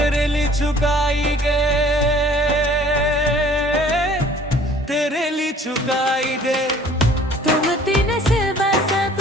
तेरे लिए झुकाएंगे, तेरे लिए झुकाएंगे। तुम तीन सिवा सब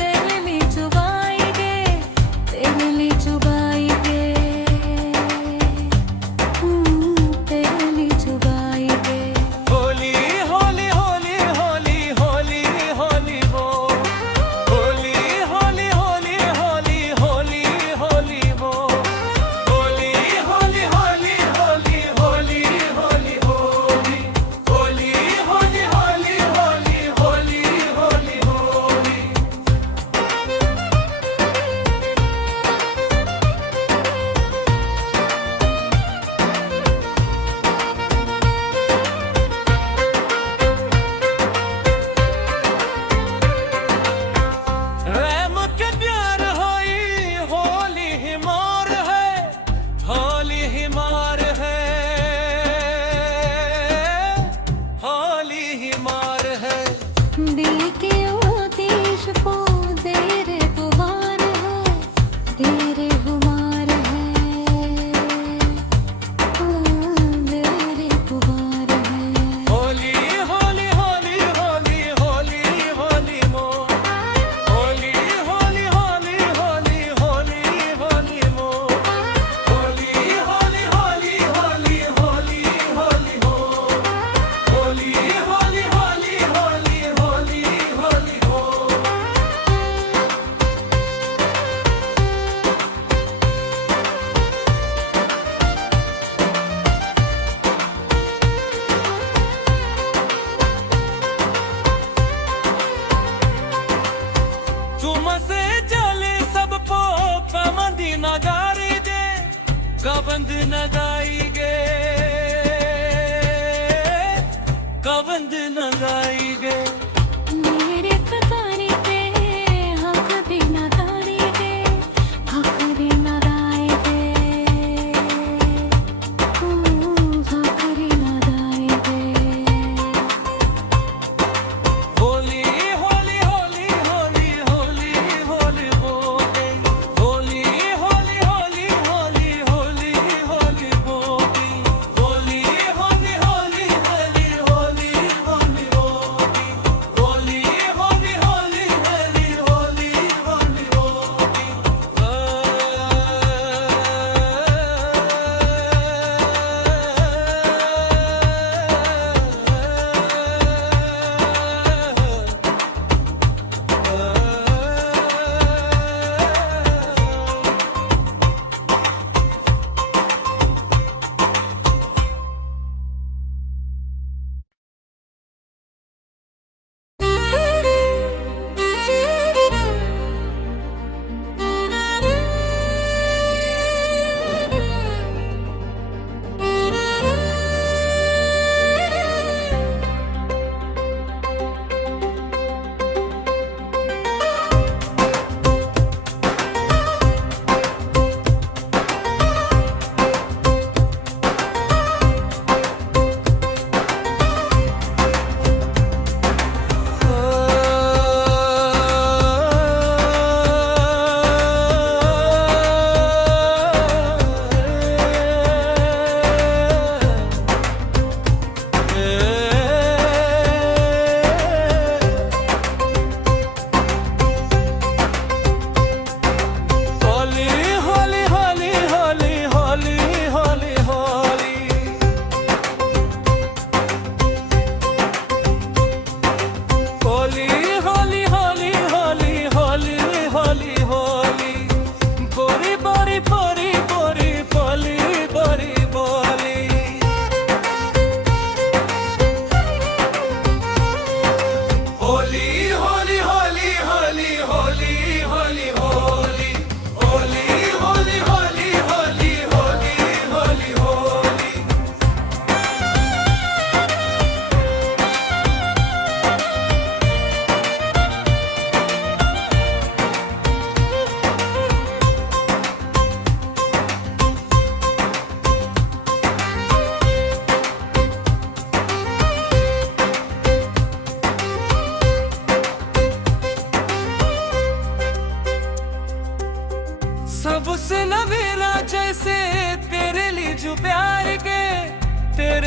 तेरे लिए चुबाएंगे, तेरे लिए चुबाएंगे, तेरे लिए चुबाएंगे। होली होली होली होली होली होली वो, होली होली होली होली होली होली वो, होली होली होली होली होली होली होली, होली होली होली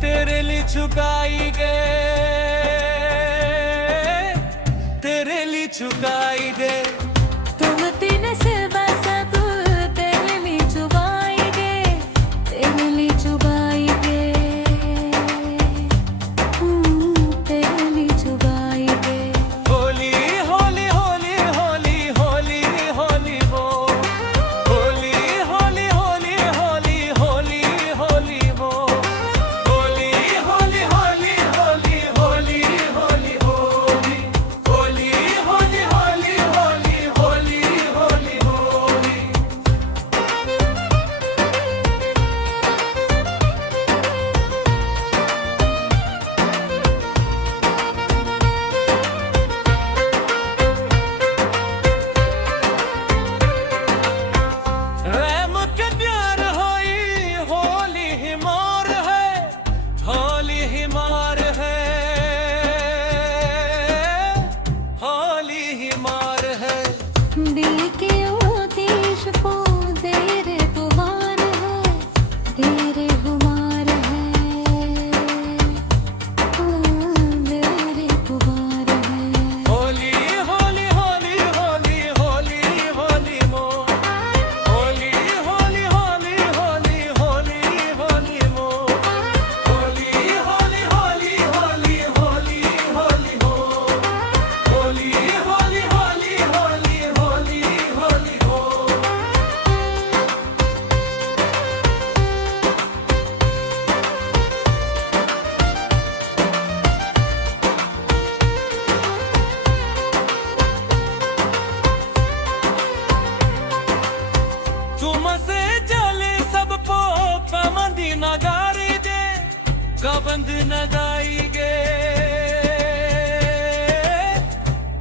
तेरे लिए झुकाई गे, तेरे लिए झुकाई दे। तुम तीन सिवा सब तेरे लिए चुबाएंगे, तेरे लिए चुबाएंगे, तेरे लिए चुबाएंगे। होली होली होली होली होली होली हो, होली होली होली होली होली होली हो, होली होली होली होली होली होली होली, होली होली होली होली होली होली होली। रैम के प्यार होई होली हिमार है, होली हिमार है, होली हिमार है। दिल के आतिश को तेरे खुमार है, तेरे खुमार है, तेरे खुमार है। होली होली होली होली होली होली मो, होली होली होली होली होली होली मो, होली होली होली होली होली होली हो, होली होली होली होली होली होली हो। तुमसे चले सब पो कमंदी नगारी दे, कबंद नगाई गे,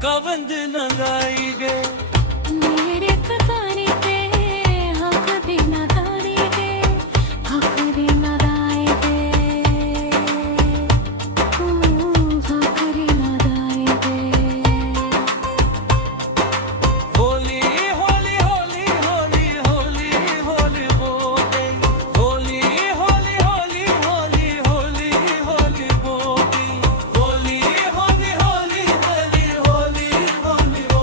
कबंद नगाई गे। मेरे कतारी पे हक भी न दारी दे, हक भी न दाई दे, हक भी न दाई दे। होली होली होली होली होली होली होली, होली होली होली होली होली होली होली, होली होली होली होली होली होली होली,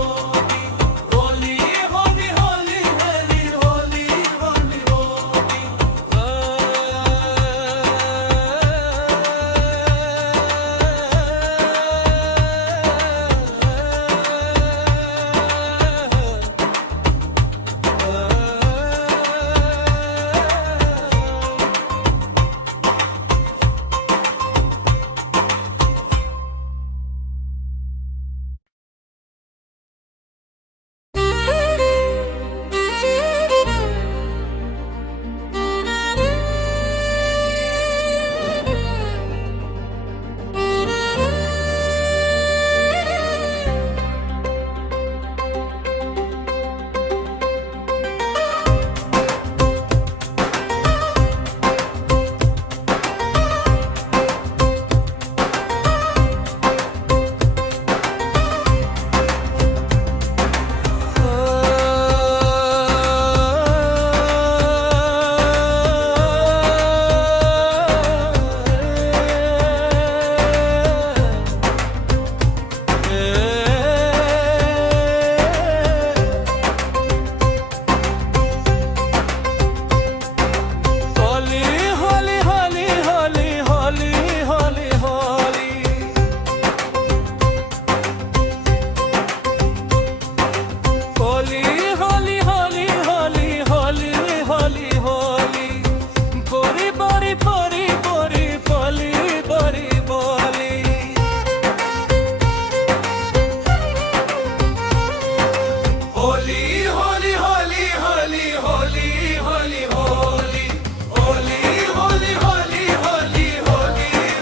होली होली होली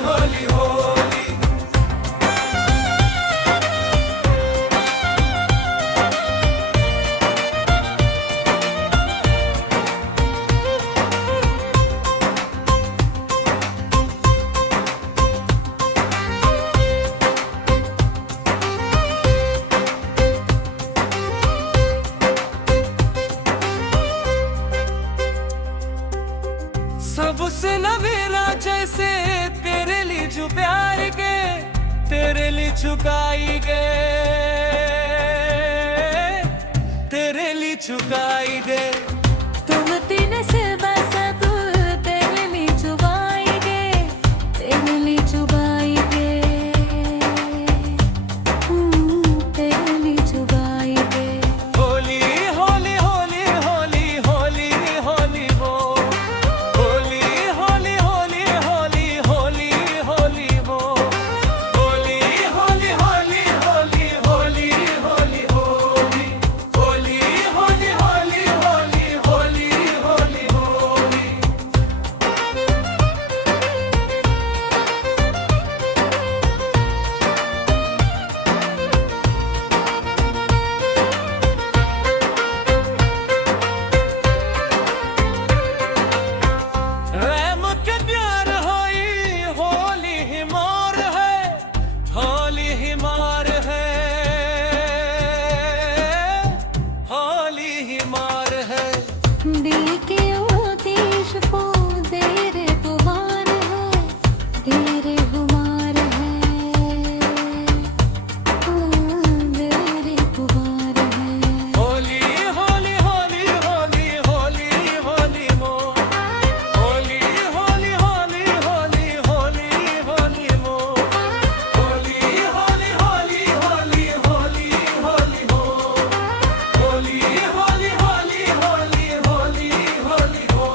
होली होली सबसे नवेरा जैसे ਲਈ ਝੁਕਾਈਗੇ ਤੇਰੇ ਲਈ ਝੁਕਾਈਗੇ तुम तीन सिवा सब तेरे लिए चुबाएंगे तेरे लिए चुबाएंगे तेरे लिए चुबाएंगे होली होली होली होली होली होली हो होली होली होली होली होली होली हो होली होली होली होली होली होली होली होली होली होली होली होली होली होली रैम के प्यार होई होली ही मार है होली ही मार है होली ही मार है दिल के आतिश को तेरे गुबार है तेरे गुबार है तेरे गुबार है होली होली होली होली होली होली मो होली होली होली होली होली होली मो होली होली होली होली होली होली मो होली होली होली होली होली होली हो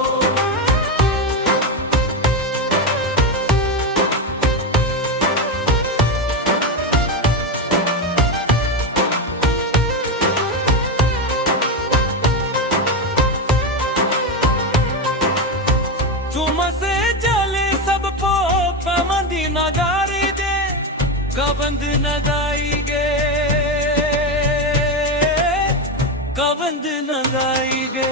चुमसे चले सब पो पमंदी नगारी दे कबंद नगाईगे कबंद नगाईगे